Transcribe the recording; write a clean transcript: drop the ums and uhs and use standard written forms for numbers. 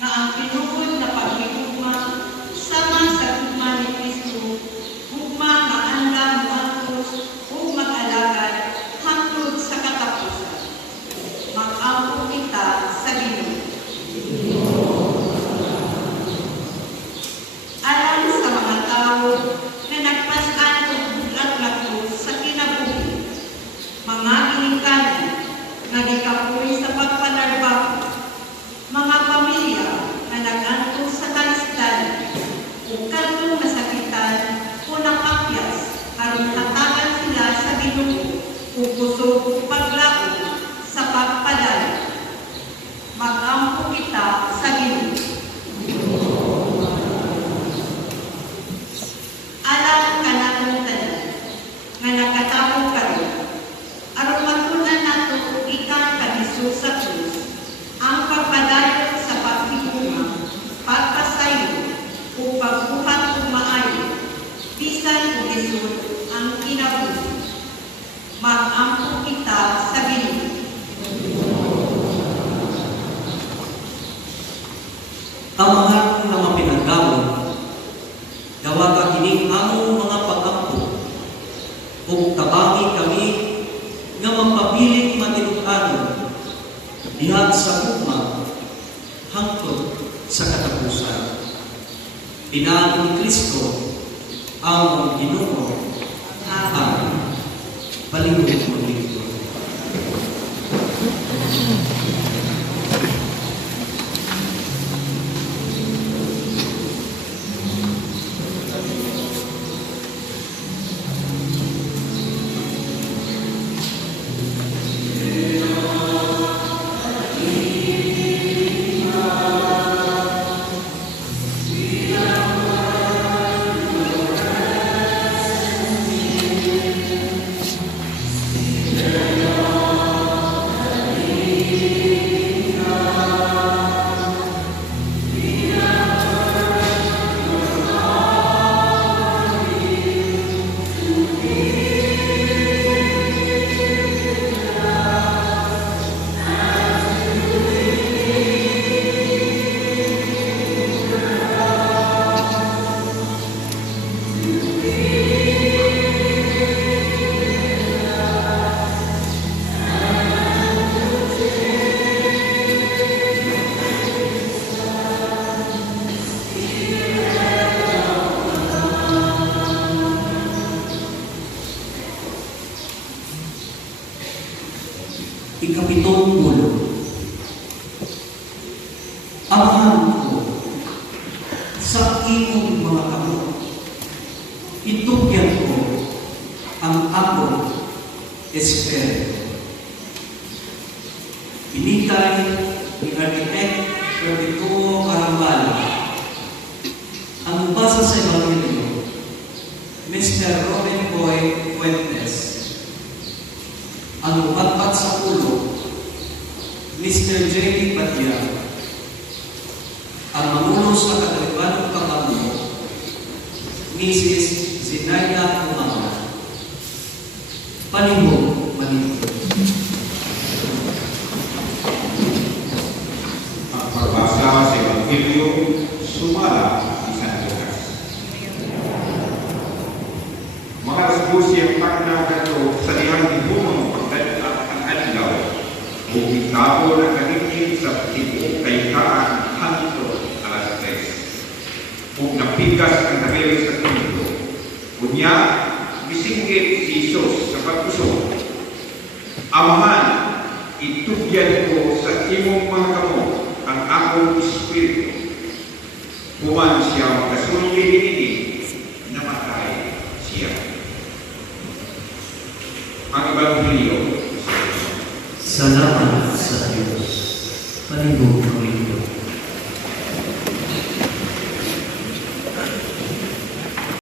nga ang tinuod na paghigugma sama sa gugma ni Kristo, gugma nga andam moangkos ug mag-alagad hangtod sa katapusan. Mag-ampo kita sa Ginoo. Alam sa mga tao na nagpasan og bulag nga krus sa kinabuhi, mga ginikanan nga gikapoy sa pagpanarbaho, mga pamilya na nag-antog sa kalisdan o kartong nasakitan o nakakyas aron hatagan sila sa Ginoo o kusog o paglaon sa pagpadala. Mag-ampo kita sa Ginoo. Alam ka natong tanan nga nagkatapong karon aron matunan nato og ikan ka Hesus sa krus, ang pagpadayon sa paghigugma, pagpasayo o pagbuhat ug maayo bisan kung lisod ang kinabuhi. Mag-ampo kita sa Ginoo. Amahan nga mapinagdawon, dawaga kining among mga pag-ampo, ug tabangi kami nga magpabiling matinud-anon diha sa gugma hangtod sa katapusan. Pinaagi ni Kristo ang Ginoo. Amen. Palingkod mo dito. Ikapitong ulo. Amahan ko sa imong mga kamot, itugyan ko ang akong espiritu. Pinitay ni Architect Perpetuo Carambala ang basa sa Evangelyo, Mr. Robin Boy Fuentes. Ang upat sa ulo, Mr. J.D. Padilla. Ang mamuno sa Katalibanong Pangamuno, Mrs. Zinaida Umanga. Palihog, palihog. Ang pagbasa sa Evangelyo, sumala ni San Lucas. Mga rasbusi ang pagkakato sa dihang dibunong Bukitapo na kaningin sa tibuok kaitaan hangtod alas 3. Kung napigas ang nabili sa tundo, kunya, bisinggit si Jesus sa pagpuso. Amahan, itugyan ko sa imong mga kamot ang akong espiritu. Human siya makasulong ini, namatay siya. Ang Evangelyo. Salamat sa Diyos. Palingkod mo dito.